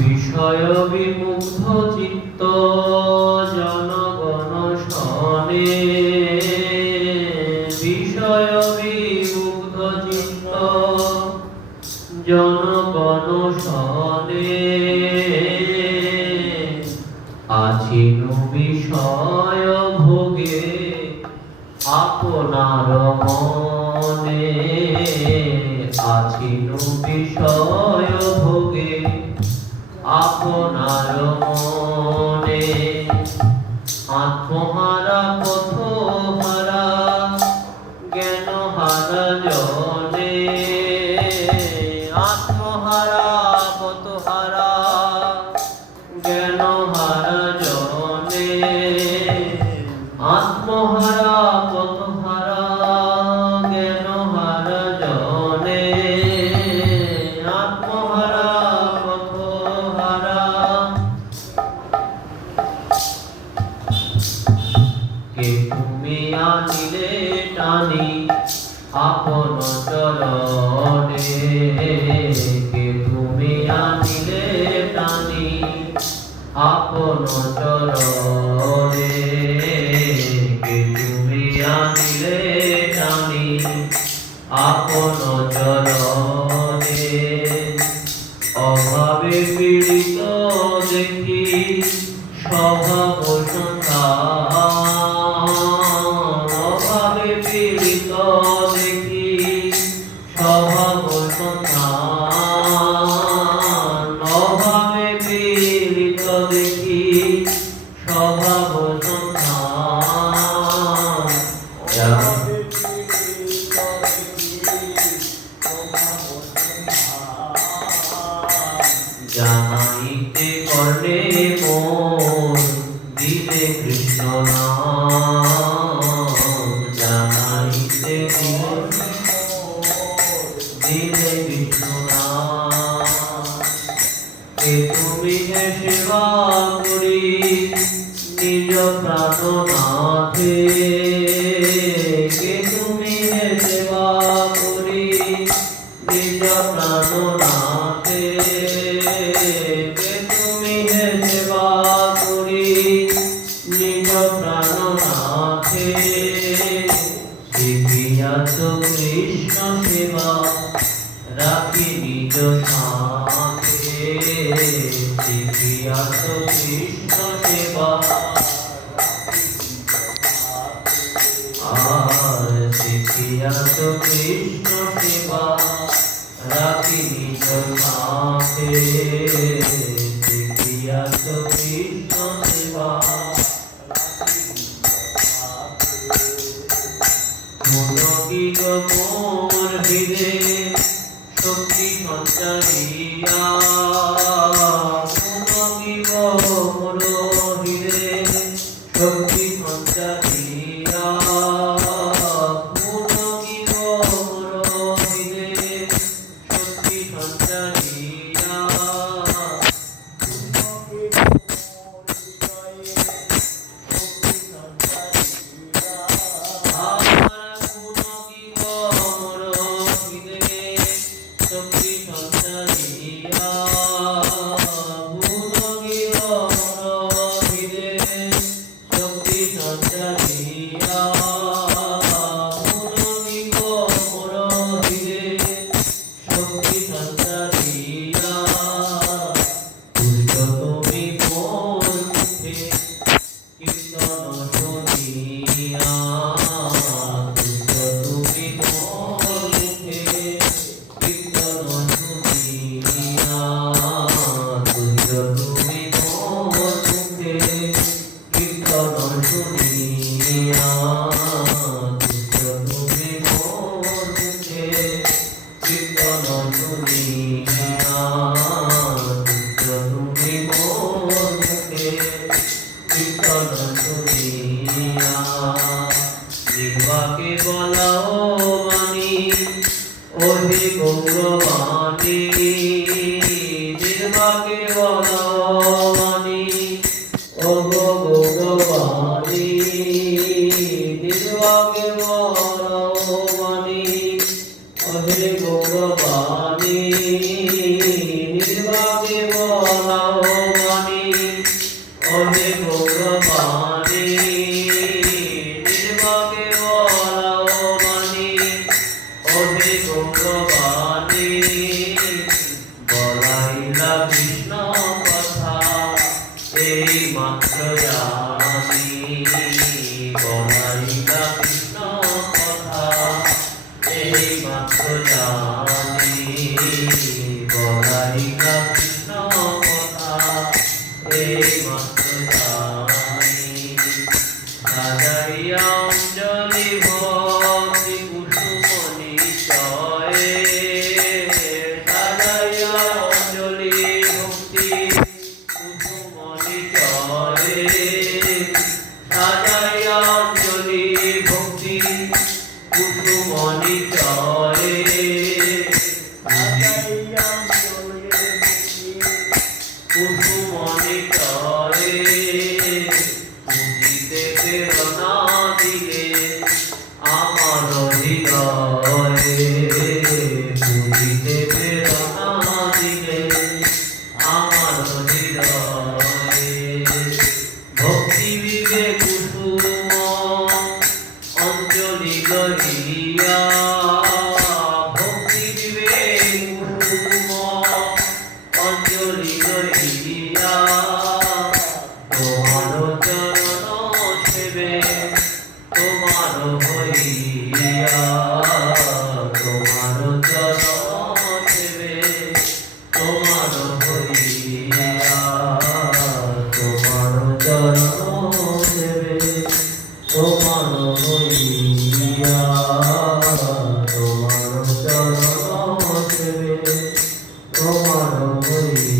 বিষয় বিমুগ্ধ চিত্ত জনগণ শনে, বিষয় বিমুগ্ধ চিত্ত জনগণ শনে, আছিন বিষয় ভোগে আপনার মনে, আছিন বিষয় ভোগে আপনার মনে। আত্মহারা পথহারা জ্ঞান হারা জনে, আত্মহারা পথহারা জ্ঞান হারা জনে, আত্মহারা পথহারা জ্ঞান হারা জনে, আত্মহারা পথহারা। কে তুমি আনিলে টানি আপন চরণে, কে তুমি আনিলে টানি আপন চরণে, কে তুমি আনিলে টানি আপন চরণে। অভাবে পীড়িত দেখি স্বভাব সন্ধান, অভাবে পীড়িত দেখি স্বভাব সন্ধান, অভাবে পীড়িত দেখি স্বভাব সন্ধান। জানাইতে কর্ণে মোর দিলে কৃষ্ণ নাম, জানাইতে দিলে কৃষ্ণ নাম। কে তুমি হে সেবা করি নিজ প্রাণনাথে, কে তুমি হে সেবা করি নিজ প্রাণনাথে, কে তুমি হে সেবা করি নিজ প্রাণনাথে। শিখিয়াছ কৃষ্ণ সেবা রাখি নিজ সাথে, শিখিয়াছ কৃষ্ণ সেবা আর শিখিয়াছ কৃষ্ণ সেবা রাখি নিজ সাথে, শিখিয়াছ কৃষ্ণ সেবা। মনকি গোপর হৃদে শক্তি সঞ্চারিয়া, মনকি গোপর হৃদে শক্তি সঞ্চারিয়া, মনকি গোপর হৃদে শক্তি সঞ্চারিয়া। শক্তি সঞ্চারিয়া, ভুনকি গোপর হৃদে শক্তি সঞ্চারিয়া, ভুনকি গোপর হৃদে শক্তি সঞ্চারিয়া। পুষ্ট তুমি মোর মুখে কীর্তন শুনিয়া, পুষ্ট তুমি মোর মুখে কীর্তন শুনিয়া, পুষ্ট তুমি মোর মুখে কীর্তন শুনিয়া, পুষ্ট তুমি মোর মুখে কীর্তন শুনিয়া, পুষ্ট তুমি মোর মুখে কীর্তন শুনিয়া। জিহ্বাকে বলাও বাণী ওহে গৌরবাণী, জিহ্বাকে বলাও বাণী ও গৌরবাণী, জিহ্বাকে বলাও বাণী ওহে গৌরবাণী, জিহ্বাকে বলাও রাধিকা কৃষ্ণ কথা এই মাত্র জানি সাজাইয়া অঞ্জলি ভক্তি কুসুম নিশ্চয়ে সাজাইয়া অঞ্জলি ভক্তি কুসুম নিশ্চয়ে সাজাইয়া অঞ্জলি ভক্তি কুসুম নিশ্চয়ে কুসুম নিশ্চয়ে পুজিতে প্রেরণা দিলে আমার হৃদয়ে পুজিতে প্রেরণা দিলে আমার হৃদয়ে ভক্তি বিবে কুসুম অঞ্জলি গরিয়া ভক্তি বিবে কুসুম অঞ্জলি গরিয়া তোমার চরণ সেবে তোমার হইয়া তোমার চরণ সেবে তোমার হইয়া তোমার চরণ সেবে তোমার হইয়া তোমার চরণ সেবে তোমার হইয়া